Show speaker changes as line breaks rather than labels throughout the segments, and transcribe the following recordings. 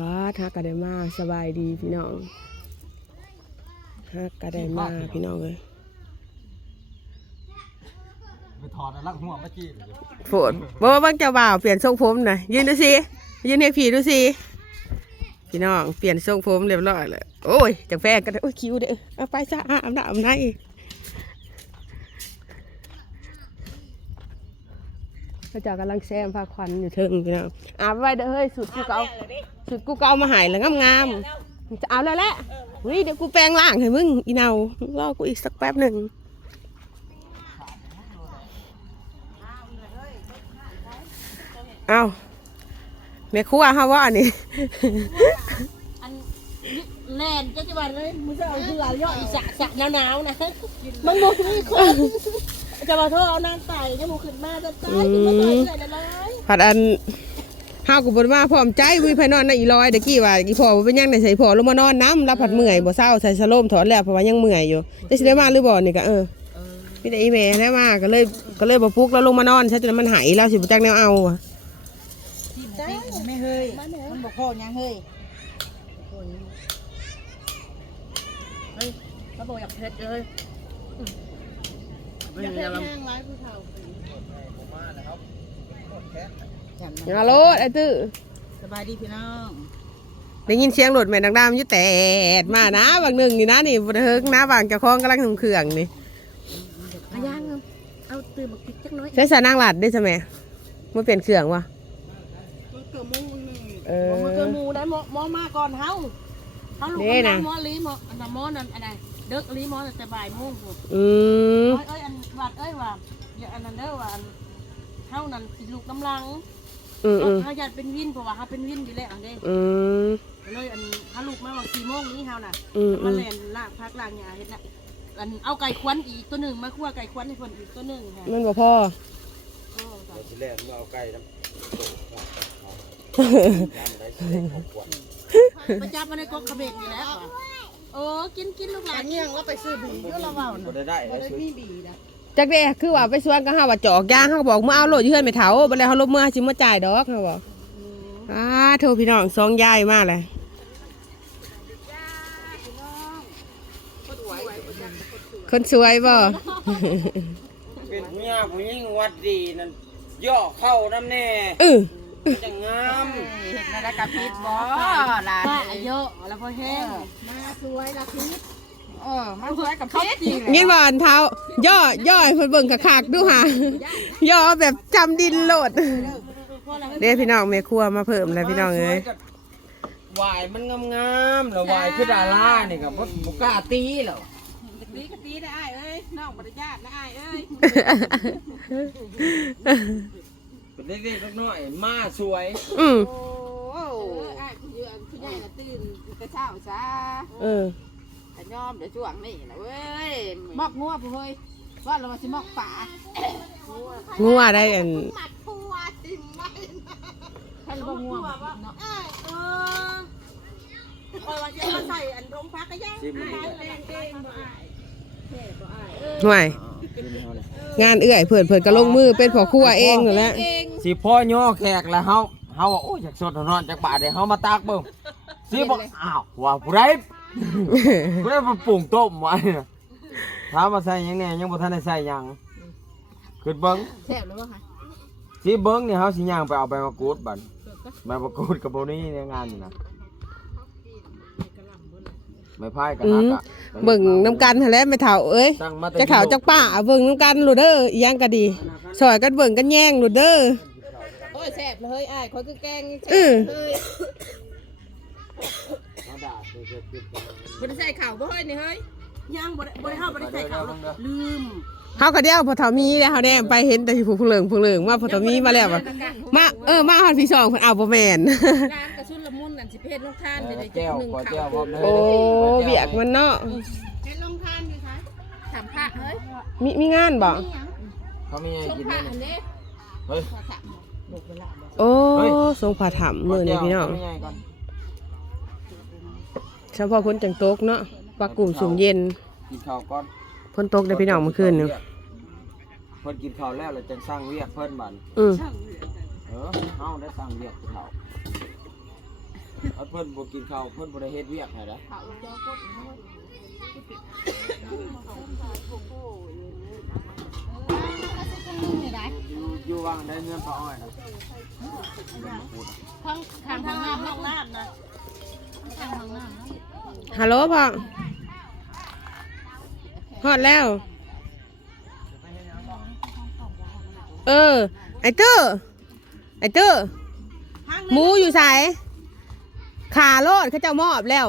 ว้าทักกะได้มาสบายดีพี่น้องฮักกะได้มาพี่น้องเลย
ไปถอดลักหัวเมื่อกี้
ฝนบอกว่าบางเจ้าบ่าวเปลี่ยนทรงผมหน่อยยืนดูสิยืนเรียกผีดูสิพี่น้องเปลี่ยนทรงผมเรียบร้อยเลยโอ้ยจากแฟนกันโอ้ยคิวเด้อเอาไปซะอาบน้ำอาบน้ำอีก พระเจ้ากำลังแซมผ้าควันอยู่เทิงพี่น้องอาบไว้เด้อเฮ้ยสุดกูเกาสุดกูเกามาใหายแล้วงามๆจะเอาแล้วแหละเฮ้ยเดี๋ยวกูแปลงร่างให้มึงอีเนารอกูอีกสักแป๊บหนึ่งเอาแม่ครัวเฮาว่าอันนี้
อันแล่นจะจะว่าเลยมึงจะเอาเสือย่ออีสะสะหนาวๆนะมันบ่มีคน จะมาโทษเอานางไต่จะมูขึ้นมาจะตายขึ้นมาตายเลยเลย
ผัดอันเฮาก็บ่ได้มาพร้อมใจมีไผนอนในอีลอยตะกี้ว่าอีพ่อบ่เป็นหยังได้ใส่พ่อลงมานอนน้ำรับผัดเมื่อยบ่เศร้าใส่สโลมถอนแล้วเพราะว่ายังเมื่อยอยู่จะสิได้มาหรือบ่นี่ก็เออมีแต่อีแม่แท้มาก็เลยก็เลยบ่ปลุกแล้วลงมานอนซะจนมันหายแล้วสิบ่จักแนวเอาอะ
ไม่เฮ้ยมันบอกพ่อยังเฮ้ย
เขาบอกอยากเพชรเลย
อยากให้แห้งร้ายผู้เฒ่า
อย่าโลดไอ้ตื้อ
สบายดีพี่น้อง
ได้ยินเสียงรถแม่ดังๆอยู่แต่ดมานะบางหนึงนี่นะนี่บ่ได้เฮิกนะบางเจ้าของกำลังหุงเครื่องนี่
อายังเอาตื่นมาคิดจักน้อย
ใช้สานางหลัดได้ใช่ไหมมันเปลี่ยนเครื่องวะ
มันเกิดมูหนึ่ง
เออ
มันก็มูได้หมอหมอมาก่อนเฮาเฮาลูก
นี่นะ
หมอลีหมออันหมอนั่นอันไหนเด็กลีหมอแต่บ่ายโมงพุ่น
อืม
เอ้ยเอ้ยอัน วัดเอ้ยว่าอย่าอันนั้นเด้อว่าอันเฮานั่นสิลูกกำลัง
อืมอืม
เฮาอยากเป็นวินเพราะว่าเฮาเป็นวินอยู่แล้วอันเด้
อืม
เลยอันเฮาลูกมาว่า4โมงนี้เฮาน่ะ
อืมอื
มามแล่นลากพักลากหญ้าเฮ็ดน่ะอันเอาไก่ควันอีกตัวหนึงมาคั่วไก่ควันให้เพิ่นอีกตัวหนึงค่ะ
มันบ่พ่อ
โอ้จ้ะ
ทีแรกมึงเอาไก่น้ำน้ำได้เสร็จของขวัญ
ไปจับมาในกรงกระเบกนี่แหล้วโอ้กินกินลูกหลา
อั
น
น นี้ยังเราไปซื้อบีก็เราเบา
บ่
นะ
ได้ได้
บ่
ได้
ได้
ซื้อ
มีบีนะ
จักเด้คือว่าไปสวนก็เฮาว่าจอกยางเฮาก็บอกมาเอาโลดอยู่เฮือนไปเถาบ่แล้วเฮาลบมือสิมาจ่ายดอกเฮาบอกอ้าโทรพี่น้องสองยายมาเลยคนสวยบ่
เป็นเมียผู้หญิงวัดดีนั่นย่อเข้าน้ำแน่
เออ
จะงาม
เห็นนาฬิกาพิษบ่หลาน
ป้าอายุแล้วพอแห้ง
มาสวยละพิษ เออมาสวยกับพิษจริง
งี้ว่าอันเท้า ย่อย่อให้เพิ่นเบิ่งคักๆดูหาย่อแบบจำดินโลดเด้พี่น้องแม่ครัวมาเพิ่มแล้วพี่น้องเอ้ย
วายมันงามๆแล้ววายคือดารานี่ก็บ่บ่กล้าตีแล้ว
ตีก็ตีได้เอ้ยน้องบริญาตได้เอ้ย
เป็นเล็กๆน้อยๆมาสวย
อืม
โอ้เออไอ้คุณยืนคุณใหญ่ละตื่นแต่เช้าซะ
เออ
แต่ยอมเดี๋ยวช่วงนี้นะเว้ยมอกงัวผู้เฮ้ยว่าเรามาสิมอกป่า
งัวได้อัน
หมัดพัวจริงไหมท่านบ่งัวเนาะ
เออคอยว่าจะมาใส่อันทงพักก็ยัง
ชิมเลย
แรงเองบ่อาย
ห่วยงานเอื้อยเพิ่นเพิ่นก็ลงมือเป็นพ่อครัวเองนั่นแหละ
สิพ่อย่อแขกแล้วเฮาเฮาว่าโอ้ยอยากสดนอนจากบาทเดี๋ยวเฮามาตากเบิ่งสิบอกอ้าวว่าผู้ใด ผู้ใดมาปรุงต้มไว้น่ะถามมาใส่หยังแหน่ยังบ่ทันได้ใส่หยังขึ้นเบิ่ง
แซ่บหรือเปล่าคะ
สิเบิ้งนี่เฮาสิย่างไปเอาใบมะกรูดบัดใบมะกรูดกับโบนี่ในงานนี่นะไม่พายกัน
อื
ฮัก
ม
อะ
เบิ่งน้ำกันหั่นแหล้วแม่เฒ่าเอ้ย
ตั้งมาแต่
จักเฒ่าจักป้าเบิ่งน้ำกันโลดเด้ออีหยังก็ดีซอยกันเบิ่งกันแย่งโลดเด้อ
โอ้ยแซ่บเลยอ้ายเขาคือแกง
เออ
เลย
เอาดาบเสร็จๆๆ
บ่ได้ใส่ข้าวบ่เฮ้ยนี่เฮ้ย
ยังบ่ได้บ่ได้เฮาบ่ได้ใส่เขาวลืม
เฮาก็เดียวพอเฒ่ามีแล้วเฮาแนมไปเห็นแต่สิผู้ผู้เหลิงผู้เหลิงมาพอเฒ่ามีมาแล้วอะมาเออมาฮอดพี่สองเพิ่นเอาบ่แม่น
ร้านกระชุนละมุนนั่นสิเพชรลูกทาน
เอ
ไป
อ
เลย
แก้ว
หนึ่ง
ขอ
ข้า
แก้ว
ว
พร้อมเลย
โอ้เบียกมันเนาะ
เพชรลงทานอยู่คะถามพระเฮ้ย
มีมีงานบ่
เขามีให้
ชง
กิน
พระ
ด้วย
อัน
นี่
นี้
เฮ้ย
ขอถามลูกเวลาบ่
โอ้
เฮ้ย
ทรงผ่าถํมื้อนี้พี่น้อง
ขแก้ว เขามีให้ก่อน
เฉพาะฝนจังตกเนาะปลากลุ่มสูงเย็น
กินข้าวก่อน
ฝนตกได้พี่น้องเมื่อคืนนี่
เพิ่นกินข้าวแล้วแล้วจังสร้างเวียกเพิ่นบัด
อืม
เออเฮาได้สร้างเวียกเขาเอาเพิ่นบ่กินข้าวเพิ่นบ่ได้เฮ็ดเวียกให้เด้อ
เขาเจ้าก็น้อยนี่ได้
อยู่ว่างได้เงินพออ้อยนะ
ทั้งข้าง
ทา
ข้างง
น้ำ
น้ำ
ห้องน้ำนะ
ข้างข้างน้ำเนาะ
ฮัลโหลพ่อฮอดแล้ว เออ ไอเตอร์ไอเตอร์หมูอยู่ใสขาโลดเขาเจ้ามอบแล้ว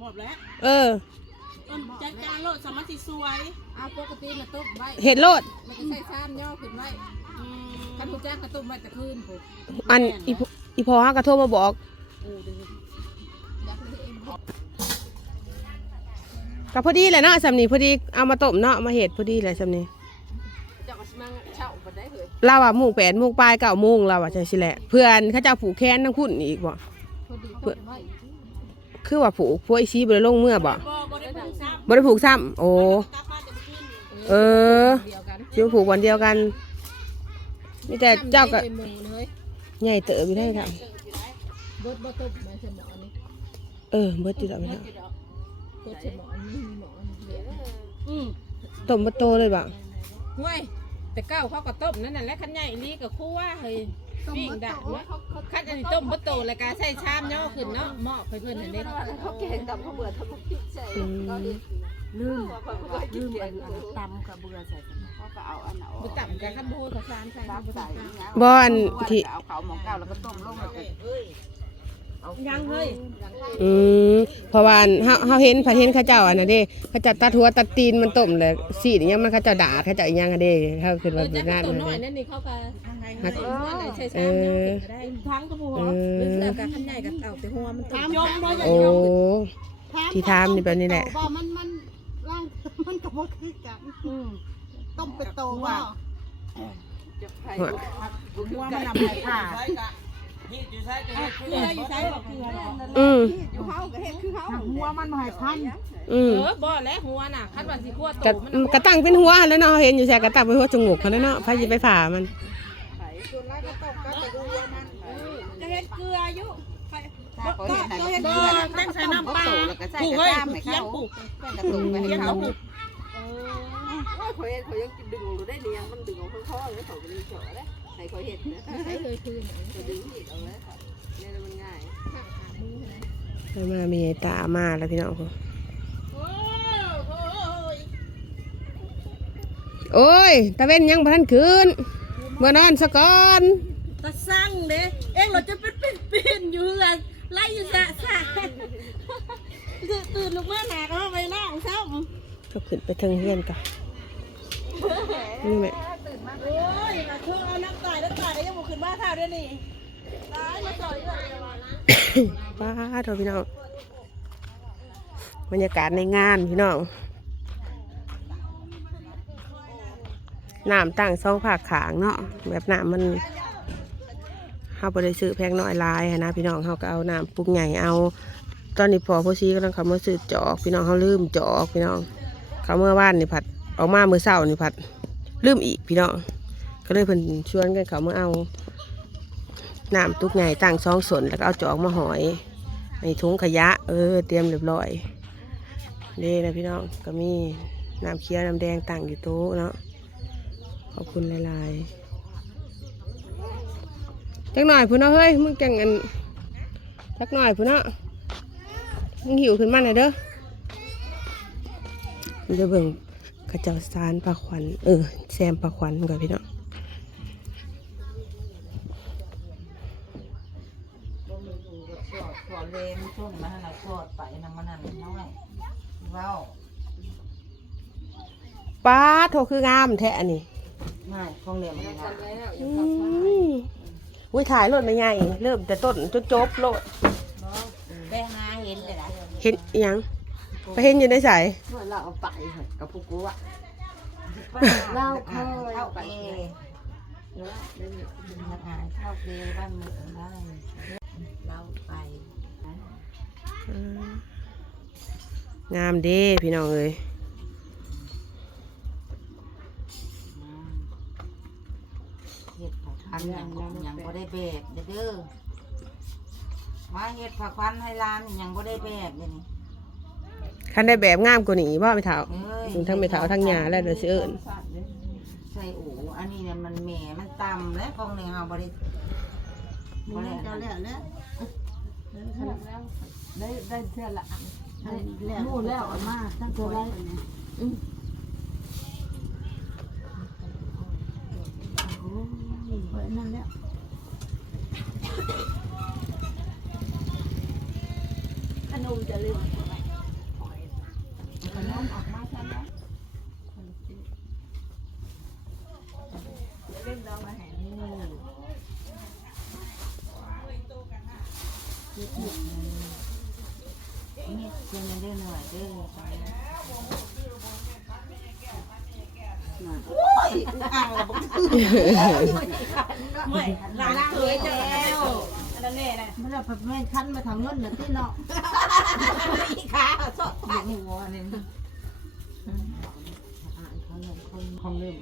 หมดแล้ว
เออ
ต้นจัดการโลดสามัติสวย
เอาปกติมาต้มไว้
เห็ดโลด
มันจะใส่ซ้ำย่อขึ้นไว้
อืม
คันผู้แจ้งกระตุ้มไว้จะคืนผม
อันอีพอีพอฮากระโทรมาบอก
อยากให้เอ็มบอก
กับพอดีแหละเนาะสำนีพอดีเอามาต้มเนาะมาเห็ดพอดีแหละสำนี
เจ้าก็สิมาเช่าบ่ได้เลย
เราอะโมงแปดโมงปลายเก้าโมงเราอะจังสิแหละ เพื่อนเขาเจ้าผูกแขนทั้งคุณอีกบ่
พอดีต้มไว้
คือว่าผูกพวกอีซีบริลงเมื่อบ่
บ่บ่ได้ผูกซ้
บริผูกซ้ำโอ้ำ
กลับมาจะไปกิน
เออ
เดียวกัน
ชิวผูกวันเดียวกันมีแต่เจ้าก็
เป็นหมูเลย
ใหญ่เต๋อไปได้ค่ะ
เบิดบ่ต้มมาใส่หมอนี่
เออเบิดติดแล้วไปแล้ว
กดใส่หมอนี่มีหมอนี่เหลือ
อืม
ต้มมาโตเลยบ่
ห่วยแต่เก้าเขาก็ต้มนั่นน่ะแหละคันใหญ่อีหลีก็คั่วเฮ้ยปิ้งดักเนาะคันอันนี้ต้มบ่โตแล้วก็ใส่ชามย่อขึ้นเนาะหม้อไปเพิ่นนั่นเด้
เขาแกงกับเขาเบื่อทำพริกใส่
อืม
ลืมเขาก็กินเก่ง
ตำกับเบื่อใส่กัน
เขาก็เอาอันเอา
บ่ต่ำกันคันบ่เขาชามใส่
ซับ
บ่
ใส่
ต่ำกัน
บอนที่
เอาเขาหมองเก้าแล้วก็ต้มลงมาเป็น
ยังเฮ้ย
อืมเพราะว่าอันเฮาเฮาเห็นพอเห็นเขาเจ้าอันน่ะเด้เขาเจะตัดหัวตัดตีนมันต้มเลยสีนี่ยังมันเขาเจ้าด่าเขาเจ้าอีหยังอะเด้เขาคือ
เอ
ว่า
อ
เป็
จั
น
ก
งาน
ตัว
นั่น
น้อย
เด้
นั่นนี่เขาก็
ทางไง
ฮัก
เออใส่ชามย่อขึ้นก็ได้
ทั้งกระบัว
เอ
หรือ
อ
เสือกับคันใหญ่กับเอาแต่หัวมันต้ม
ยมบ่จะ
โอ้
ยม
ที่ทำนี่แบบนี้แหละ
ว่ามันมันร่างมันก็บ่คือกัน
อืม
ต้มเป็นโตว่าจะไผ่
หัวมันนำไปผ่า
ฮีด อยู่ใช้ก็เฮ็ด
เกลืออยู่ใช้บ่เกลือ
อืม
อยู่เฮาก็เฮ็ดคือเฮา
หัวมันมาให้พัน
อืม
เออบ่แล้วหัวน่ะคันว่าสิคั่วโต
กระ
มัน
กระตั้งเป็นหัวแล้วเนาะเห็นอยู่ใช่กระตั้งเป็นหัวจมูกเขาแล้วเนาะพายิไปผ่ามัน
ไผ่ส่วนแรกก็ต้มก็จะดูว่ามัน
จะเฮ็ดเกลืออยู่
ถ้าเขาเฮ็ดให้
บ่ต้องใส่น้ำปลา
แล้วก็ใส่
ผูก
กระ
เฮ้ย
ซ้ำให้
เคีย
เขา
งผูก
กระตุกไปให้
เคียง
เขา
เขาผูก
ว่าเขาเฮ็ดเขายังดึงรู้ได้เนียงมันดึงออกข้างๆแล้วเขาก็ดึงเจาะเลย ให้เขาเฮ็ดนะ
ใช้เลยคืน
จะดึงหีดเอาเลยเนี่ยมันง่าย
แล้วมามีไอ้ตามาแล้วพี่น้อง
โอ้โห
โอ้ยตะเว้นยังบ่ทันคืนเมื่อนอนซะก่อน
ตะสั่งเด้เอ็งเราจะเป็นเป็นเป็นอยู่เฮือนไล่อยู่สะสะตื่นลงมาหนาก็ไปนั่งเช้า
ก็ขึ้นไปเทิงเฮือนก่อนนี่แม่
โอ้ยมาช่วงเอาน้ำตายน้ำตาย ก็ยังบุขึ้นบ้านท่าด้วยนี่ตายมาจอยเลย
ป้าโทพี่น้องบรรยากาศในงานพี่น้องน้ำตั้งซองผักขางเนาะแบบน้ำมันเฮาบ่ได้ซื้อแพงน้อยลายนะพี่น้องเฮาก็เอาน้ำปุกใหญ่เอา ตอนนี้พอพ่อซีกำลังเขามาซื้อจอก พี่น้องเขาลืมจอกพี่น้อง เขาเมื่อวานนี่ผัดออกมาเมื่อเช้านี่ผัดลืมอีกพี่น้อง ก็เลยเพิ่นชวนกันเขามาเอา น้ำตุกใหญ่ตั้งซองสนแล้วก็เอาจอกมาหอยในถุงขยะ เออ เตรียมเรียบร้อยนี่นะพี่น้องก็มีน้ำเขียวน้ำแดงตั้งอยู่โต๊ะเนาะขอบคุณหลายๆจักหน่อยพุ่นเนาะเฮ้ยมึงจังอันจักหน่อยพุ่นเนาะมึงหิวขึ้นมาหน่อยเด้อมันจะเบิ่งกระเจ้าซานปลาขวัญเออแซมปลาขวัญก่อนพี่น้ อง
ขอเลนช่วงนั้นเราทอดไปน้ำมันนั่นน้อยว้าว
ป้าโทรคืองามแท้อันนี้
ง่ายของเหลี่ยมมันง่าย
อืมอุ้ยถ่ายรถไม่ใหญ่เริ่มแต่ต้นจนจบโลด
ไปหาเห็นเลยนะ
เห็นอิหยังไปเห็นอยู่ในสาย
เมื่อเราเอาไปกับพวกกูอะเราเคยเข้าไปแล้วเป็นทหารเข้าเกบ้านเมืองได้ เราไป
งามเด้พี่น้องเอ้ย
เห็ดผักทันยังยังก็ได้แบบเด้อมาเฮ็ดผักควันให้ร้านยังบ่ได้แบบเลยนี่
คันได้แบบงามกว่านี้บ่ไม่เท่า
เอ้ย
ถึงทั้งไม่เท่าทั้งหญ้าแล้วเดี๋ยวสิเอิ้น
ใส่อูอันนี้เนี่ยมันแหม่มันต่ำและของในเฮาบ่ได้บ่ได้
แล้วแล้ว
ได้ได้เท่าละอัน
แล้มูแล้วเอามาตั้งตัวได้เปิดนั่นแล้วขนมจะลืม
นมออกมาซะแล้ว
เล่นดองมาให้นี่
นี่เจนเด้อหน่อยเด้อ
ไม่ล้างเคยจะแล้วอันนั้นแน่นะมันเอาผัดแม่คั้นมาทำเงินน่ะที่เนาะอีขาสด
เด็กนี่วัวนี่ของเริ่ม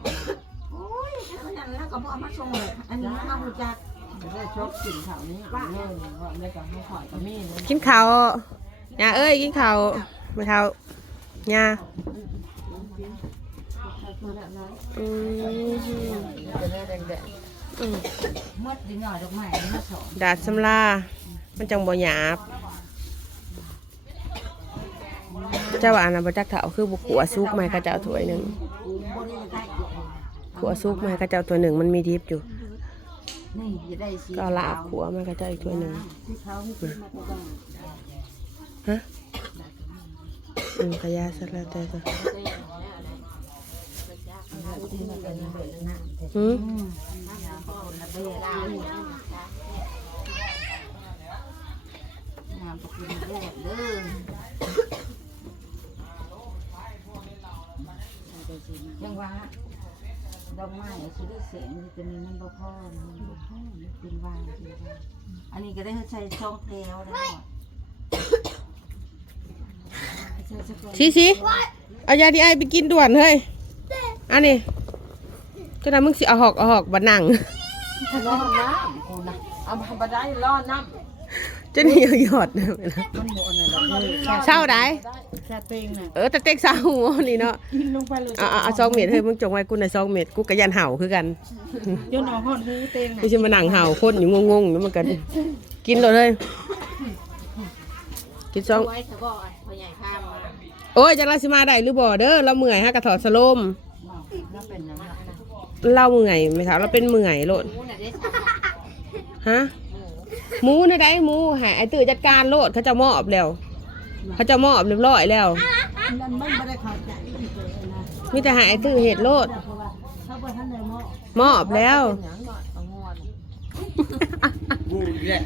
โอ้ยถ้าอย่างนั้นก็บอามาส่งเลยอันนี้มาฮู้จัก
ได้ชอบกินข้าวนี้เริ่มว่าได้กับข้าวขอยก็มี
กินข้าว หญ้าเอ้ยกินข้าวม่เท่าหญ้าอืมอืม
ดดิหน่อยา
ดาดสำลา มันจังบ่หยาบเจ้าว่าอันนั้นบ่จักเถาคือบ่ขัวซุกไมาให้เขาเจ้าถ้วยหนึง
บ่ได้ได้
ขัวซุกไมาให้เขาเจ้าถ้วยหนึ่งมันมีดิบอยู่ก็ลาขัวไมาให้เขาเจ้าอีกถ้วยหนึ่ง ฮะอืมขยาสักแล้วแต่ก็หืม
อืมคนละเบี้ยงามตะกินแรกเด้อยังว่าดอกไม้สุดเสียงจะมีมันบ่พอมันบ่พอมันเป็นวางเป็นวางอันนี้ก็ได้ใช้ช่องเทวได้
สิสิเอายาดีไอไปกินด่วนเฮ้ย อันนี้ก็นำมึงสิเอาหอกเอาหอกบัดหนัง
รอน้ำกูนะเอามาบ่ได้รอน้ำ
จะนี่เอาหยอดเด้อ
มันบ่อันนั้นดอก
เช้าได้
แค่เต็งน่ะ
เออแต่เต็กสาวหัวนี่เนาะ
กินลงไปเลย
อ่าเอาสองเม็ดเฮ้ยมึงจงไว้กูในสองเม็ดกูกะยันเห่าคือกัน
จนเอาหอดหูเต็ง
กูจะมานั่งเห่าคนอยู่งงๆอยู่เหมือนกัน กินเลยเลยกินสอง
ไว้ซะบ่พ่อใหญ่พามา
โอ้ยจังราสิมาได้หรือบ่เด้อเราเมื่อยฮะกระถอดสลม
แล้วเป็นยังไง
เราเมื่อยไหมครับเราเป็นเมื่อยโลด
หมูน่ะได้ซะ
ฮะหมูนะได้หมูหายไอตื่นจัดการโลดเขาจะมอบแล้วเขาจะมอบเรียบร้อยแล้ว
มี
แต่หายตื่นเหตุโลด
เพราะว่าเขาไปท่านเลยมอ
มอบแล้ว
หยังก็เอางอน
กูเนี่ย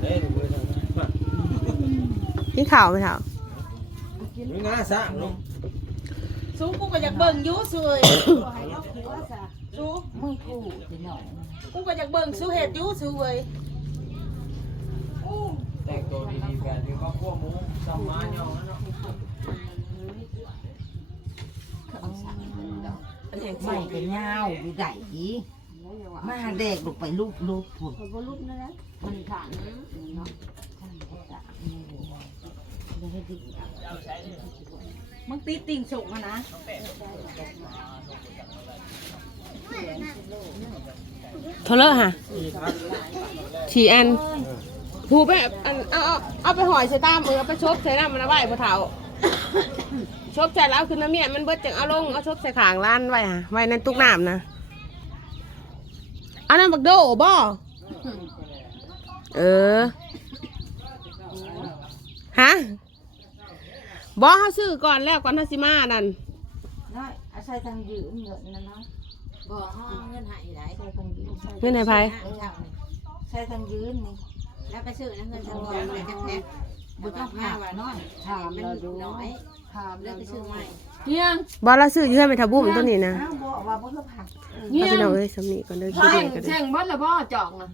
เด้ดูเบอร์ทางนั้นมา
กินข่าวไหมข่าว
มึงงาสร้างเนาะ
สูกูก็อยากเบิ่งยูสวยให้เขาผัวซะสู
มึงกูจะหน่อย
กูก็อยากเบิ่งสูเห็ดยูสวย
แต่งตัวดีๆแบบนี้ก็พวกหมูสมมาเนาะเนาะ
ไม่เป็นเงาอยู่ไหนมาเด็กลูกไปลูกลูกผุน
ผมก็ลุกนะนะ
มันขันเนาะ
มึงตีติ่งสุกมานะ
เท่าเลอะฮะฉีอันผูไปอันเอาเอาเอาไปห่อยใส่ตามเออเอาไปชบใส่น้ำมันเอาไว้พอเท้าชบใส่แล้วคือน้ำเมียมันเบิดจังเอาลงเอาชบใส่ขางร้านไว้ฮะไว้ในตุกน้ำนะอันนั้นบักโดบ่เออ ฮะ บอเขาซื้อก่อนแล้วก่อนทัสิมานั่น
น้อยอาศัยทางยืมเงินนะเนาะ
บ่ห้องเงินให้ได้
ใช้ทางยืม
เงินไหนไผ
ใช้ทางยืมนี่
แล้วไปซื้อเงินทางก่อนเลยจักแพ็ค
บุต้องผ่าว่าน้อย
ถามเราดูน้อยถามเลยไปซื้อใหม่
บอเราซื้ออยู่ให้ไปทับบุ้มตัวนี้นะ
อ้าวบอกว่าบุต้องผ่า
เอาพี่น้องเอ้ยสำนีก่อนเด้อคิด
แช่
เอง
ง
กันเด้อ
แช่งบ่ละบ่จอกน่ะ